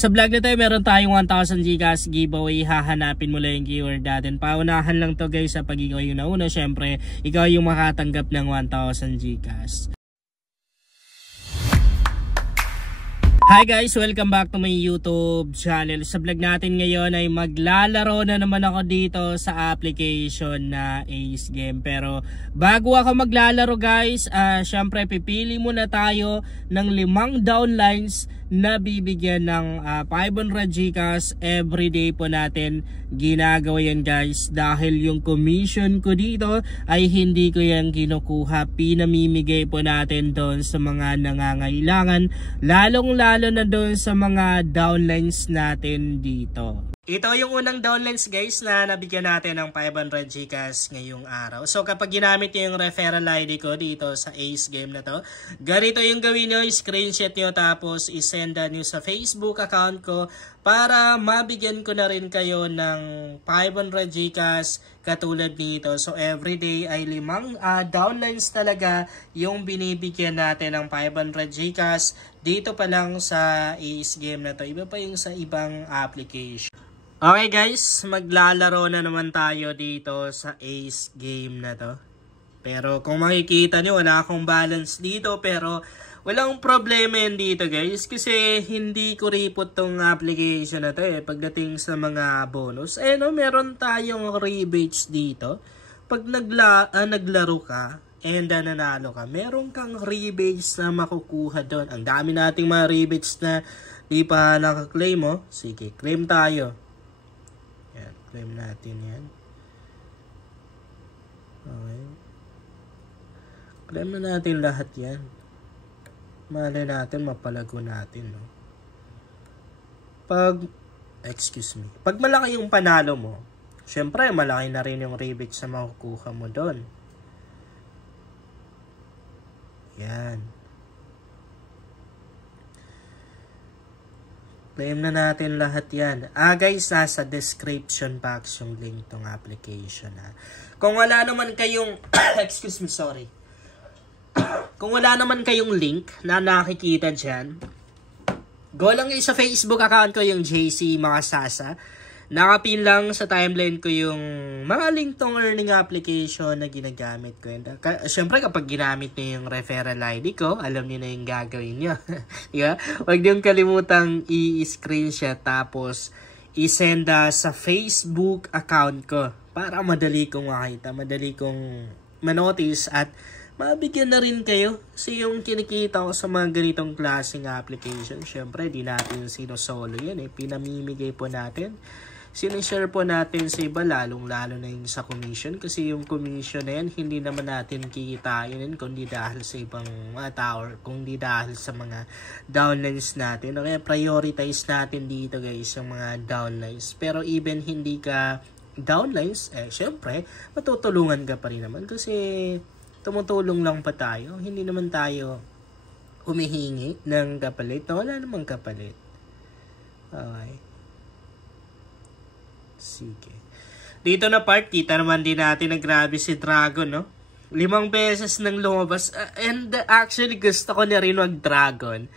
Sa vlog na tayo, meron tayong 1,000 Gcash giveaway. Hahanapin mo lang yung keyword natin. Paunahan lang to guys sa pag ikaw yung nauna. Syempre, ikaw yung makatanggap ng 1,000 Gcash. Hi guys! Welcome back to my YouTube channel. Sa vlog natin ngayon ay maglalaro na naman ako dito sa application na Ace Game. Pero bago ako maglalaro guys, syempre pipili muna tayo ng 5 downlines na bibigyan ng 500 Gcash everyday po natin ginagawa yan guys, dahil yung commission ko dito ay hindi ko yan kinukuha, pinamimigay po natin doon sa mga nangangailangan, lalong lalo na doon sa mga downlines natin dito. Ito yung unang downlines guys na nabigyan natin ng 500 Gcash ngayong araw. So kapag ginamit nyo yung referral ID ko dito sa Ace Game na to, ganito yung gawin nyo, screenshot nyo tapos isenda nyo sa Facebook account ko para mabigyan ko na rin kayo ng 500 Gcash katulad nito. So everyday ay 5 downlines talaga yung binibigyan natin ng 500 Gcash dito pa lang sa Ace Game na to. Iba pa yung sa ibang application. Okay guys, maglalaro na naman tayo dito sa Ace Game na to. Pero kung makikita nyo, wala akong balance dito. Pero walang problema yan dito guys. Kasi hindi ko ripot tong application na to pagdating sa mga bonus. No, meron tayong rebates dito. Pag naglaro ka and nanalo ka, meron kang rebates na makukuha doon. Ang dami nating mga rebates na di pa nakaklaim mo. Sige, claim tayo. Claim natin yan. Okay. Claim na natin lahat yan. Malay natin, mapalago natin. No? Pag malaki yung panalo mo, syempre malaki na rin yung rebates na makukuha mo doon. Yan. Claim na natin lahat yan. Guys, nasa description box yung link tong application. Kung wala naman kayong kung wala naman kayong link na nakikita dyan, go lang sa Facebook account ko, yung JC Makasasa. Nakapin lang sa timeline ko yung mga link tong earning application na ginagamit ko. Siyempre kapag ginamit nyo yung referral ID ko, alam niyo na yung gagawin nyo. Diba? Huwag niyong kalimutang i-screenshot tapos isenda sa Facebook account ko para madali kong makita, madali kong manotice at mabigyan na rin kayo. Kasi yung kinikita ko sa mga ganitong klaseng application, syempre di natin sinosolo yan pinamimigay po natin. Sinishare po natin sa iba, lalong-lalo na yung sa commission. Kasi yung commission na yan, hindi naman natin kikitain yan kundi dahil sa ibang mga tao or kundi dahil sa mga downlines natin. Kaya prioritize natin dito guys yung mga downlines. Pero even hindi ka downlines, syempre, matutulungan ka pa rin naman. Kasi tumutulong lang pa tayo. Hindi naman tayo humihingi ng kapalit. Wala namang kapalit. Okay. Sige. Dito na part, kita naman din natin na grabe si Dragon, no? 5 beses nang lumabas. And actually, gusto ko na rin mag-Dragon.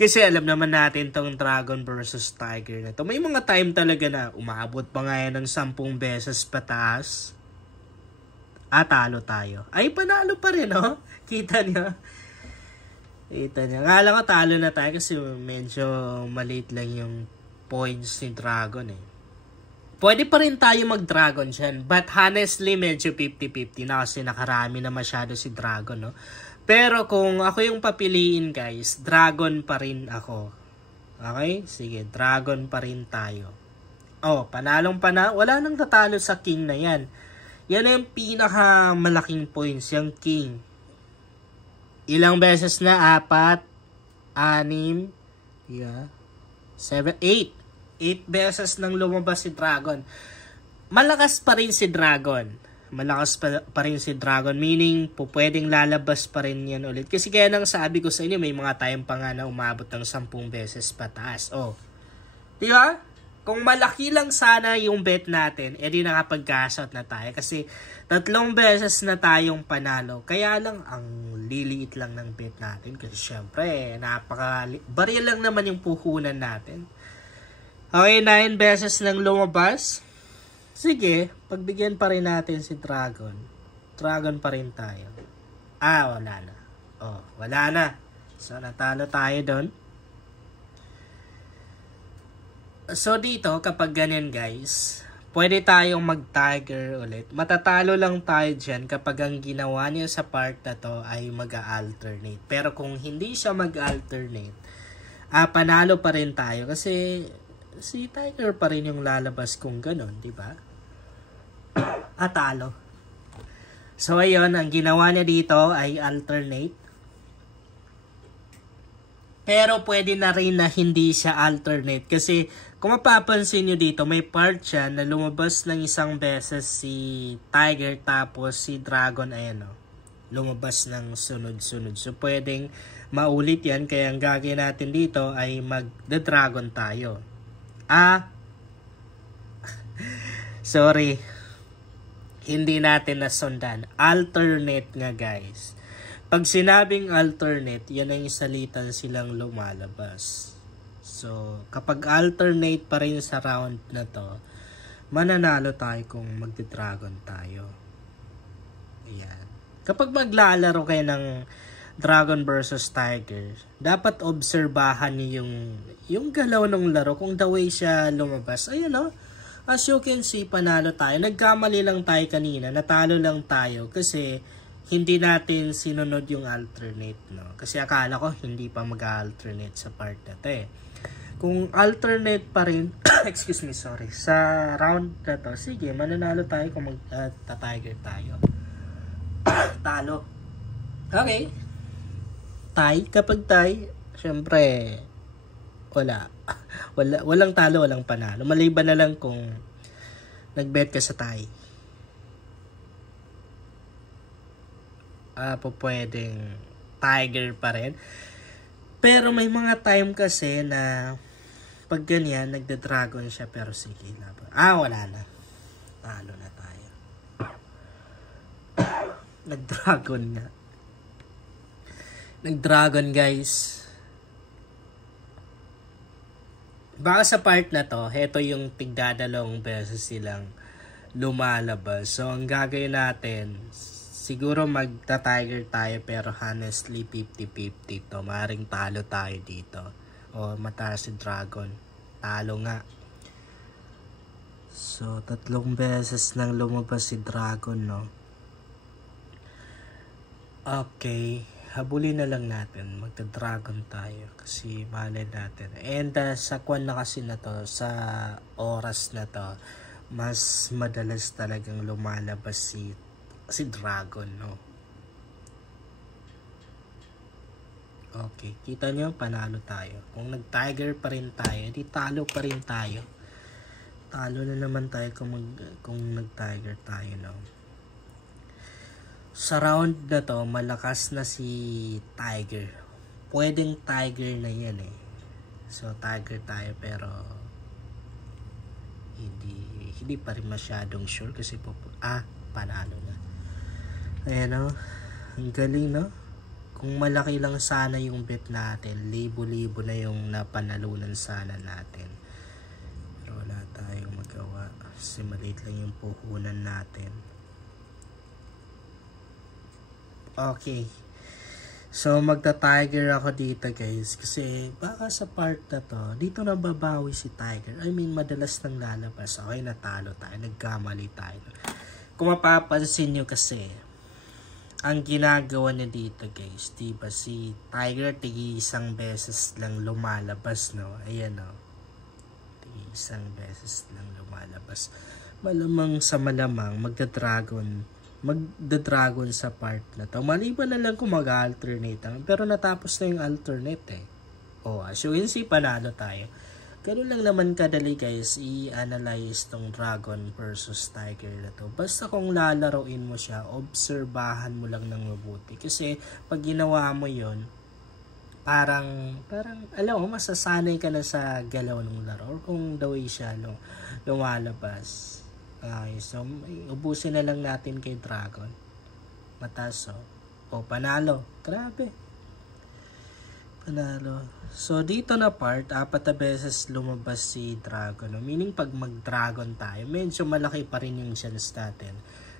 Kasi alam naman natin tong Dragon versus Tiger na to. May mga time talaga na umabot pa nga yan ng 10 beses pataas. Talo tayo. Ay, panalo pa rin, no? Kita niya. Akala ko talo na tayo kasi medyo maliit lang yung points ni Dragon Pwede pa rin tayo mag-Dragon dyan. But honestly, medyo 50-50 na kasi nakarami na masyado si Dragon, no? Pero kung ako yung papiliin, guys, Dragon pa rin ako. Okay? Sige, Dragon pa rin tayo. Panalong wala nang tatalo sa King na yan. Yan na yung pinakamalaking points, yung King. Ilang beses na? 4, 6, 7, 8. 8 beses nang lumabas si Dragon. Malakas pa rin si Dragon. Meaning, pwedeng lalabas pa rin yan ulit. Kasi kaya nang sabi ko sa inyo, may mga time pa nga na umabot ng 10 beses pataas. Diba? Kung malaki lang sana yung bet natin, di nakapag-gasot na tayo. Kasi 3 beses na tayong panalo. Kaya lang, ang liliit lang ng bet natin. Kasi syempre, baril lang naman yung puhunan natin. Okay, 9 beses nang lumabas. Sige, pagbigyan pa rin natin si Dragon. Dragon pa rin tayo. Wala na. Wala na. So, natalo tayo doon. So, dito, kapag ganyan guys, pwede tayong mag-tiger ulit. Matatalo lang tayo dyan kapag ang ginawa niya sa part na to ay mag-alternate. Pero kung hindi siya mag-alternate, panalo pa rin tayo kasi si Tiger pa rin yung lalabas kung ganun, di ba? Talo. So, ayun, ang ginawa niya dito ay alternate. Pero pwede na rin na hindi siya alternate. Kasi kung mapapansin nyo dito, may part siya na lumabas ng isang beses si Tiger tapos si Dragon, ayan o. Lumabas ng sunod-sunod. So pwedeng maulit yan. Kaya ang gagawin natin dito ay mag-dragon tayo. Sorry. Hindi natin nasundan. Alternate nga guys. Pag sinabing alternate, yan ang salitan silang lumalabas. So, kapag alternate pa rin sa round na to, mananalo tayo kung magti-dragon tayo. Ayan. Kapag maglalaro kayo ng Dragon versus Tiger, dapat obserbahan niyo yung galaw ng laro kung the way siya lumabas. Ayan o. As you can see, panalo tayo. Nagkamali lang tayo kanina. Natalo lang tayo kasi hindi natin sinunod yung alternate, no? Kasi akala ko hindi pa mag-alternate sa part na to eh. Kung alternate pa rin, excuse me, sorry, sa round na to, sige, mananalo tayo kung mag-tiger tayo. Talo. Okay. Tie. Kapag tie, syempre, walang talo, walang panalo. Maliban na lang kung nag-bet ka sa tie. Pwedeng tiger pa rin. Pero may mga time kasi na pag ganyan, nagda-dragon siya pero sige na. Wala na. Talo na tayo. Nag-dragon nga. Nag-dragon guys. Baka sa part na to, heto yung tigdadalawang beses silang lumalabas. So, ang gagawin natin, siguro magta-tiger tayo pero honestly 50-50 to. Maring talo tayo dito. O mataas si Dragon. Talo nga. So 3 beses nang lumabas si Dragon, no? Okay. Habulin na lang natin. Magta-Dragon tayo. Kasi malay natin. And sa kwan na kasi na to, sa oras na to, mas madalas talagang lumalabas si Dragon, no? Okay, kita nyo, panalo tayo. Kung nag-tiger pa rin tayo, di talo pa rin tayo. Talo na naman tayo kung nag-tiger tayo, no? Sa round na to, malakas na si Tiger. Pwedeng Tiger na yan eh. So, Tiger tayo pero hindi pa rin masyadong sure kasi panalo na. Ayan o. Ang galing, no? Kung malaki lang sana yung bet natin, libo-libo na yung napanalunan sana natin. Pero wala tayong magawa. Kasi maliit lang yung puhunan natin. Okay. So, magta-tiger ako dito guys. Kasi baka sa part na to, dito nababawi si Tiger. I mean, madalas nang lalabas. Okay, natalo tayo. Nagkamali tayo. Kung mapapansin nyo kasi, ang ginagawa niya dito guys, diba si Tiger tig-isang beses lang lumalabas, no? Ayan, no? Tig-isang beses lang lumalabas. Malamang sa malamang magda-dragon sa part na to. Maliban na lang kung mag-alternate. Pero natapos na yung alternate eh. As you can see, panalo tayo. Ganun lang naman kadali guys, i-analyze tong Dragon versus Tiger na to. Basta kung lalaroin mo siya, obserbahan mo lang ng mabuti. Kasi pag ginawa mo yon, parang alam mo, masasanay ka na sa galaw ng laro. Or kung the way siya lumalabas. Okay, so ubusin na lang natin kay Dragon. Mataas, panalo. Grabe. Panalo. So dito na part, 4 na beses lumabas si Dragon. No? Meaning pag mag-Dragon tayo, medyo malaki pa rin yung chance natin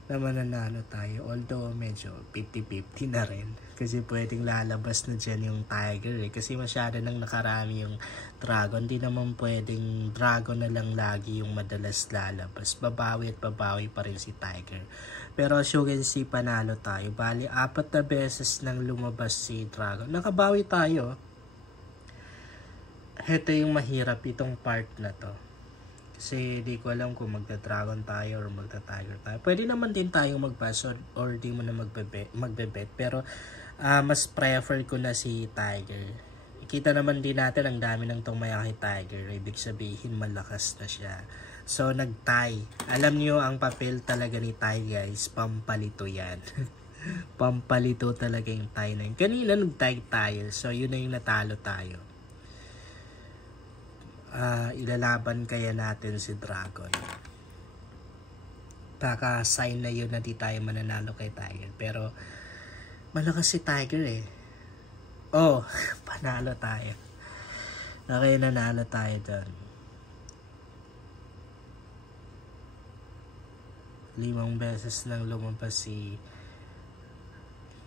na mananalo tayo. Although medyo 50-50 na rin. Kasi pwedeng lalabas na dyan yung Tiger eh. Kasi masyado nang nakarami yung Dragon. Di naman pwedeng Dragon na lang lagi yung madalas lalabas. Babawi at babawi pa rin si Tiger. Pero as you can see, panalo tayo. Bali, 4 na beses nang lumabas si Dragon. Nakabawi tayo. Ito yung mahirap itong part na to. Kasi di ko alam kung magta-Dragon tayo or magta-Tiger tayo. Pwede naman din tayong mag-pass or di mo na magbe-bet. Pero mas prefer ko na si Tiger. Kita naman din natin ang dami ng tumayang kay Tiger. Ibig sabihin malakas na siya. So nag-tie. Alam niyo ang papel talaga ni tie guys. Pampalito yan. Pampalito talaga yung tie na yun. Kanina nag-tie tayo. So yun na yung natalo tayo. Ilalaban kaya natin si Dragon. Baka sign na yun na di tayo mananalo kay Tiger. Pero malakas si Tiger eh. Oh, panalo tayo. Okay, nanalo tayo doon. 5 beses nang lumabas si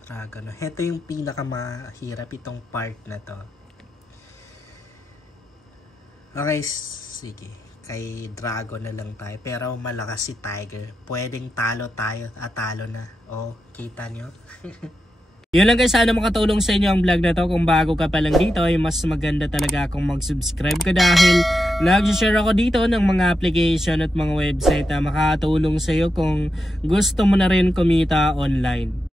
Dragon. Ito yung pinakamahirap itong part na to. Okay, sige. Kay Dragon na lang tayo. Pero malakas si Tiger. Pwedeng talo tayo at talo na. Oh, kita nyo? Yun lang guys, sana makatulong sa inyo ang vlog na to. Kung bago ka pa lang dito, ay mas maganda talaga kung mag-subscribe ka dahil nag-share ako dito ng mga application at mga website na makatulong sa iyo kung gusto mo na rin kumita online.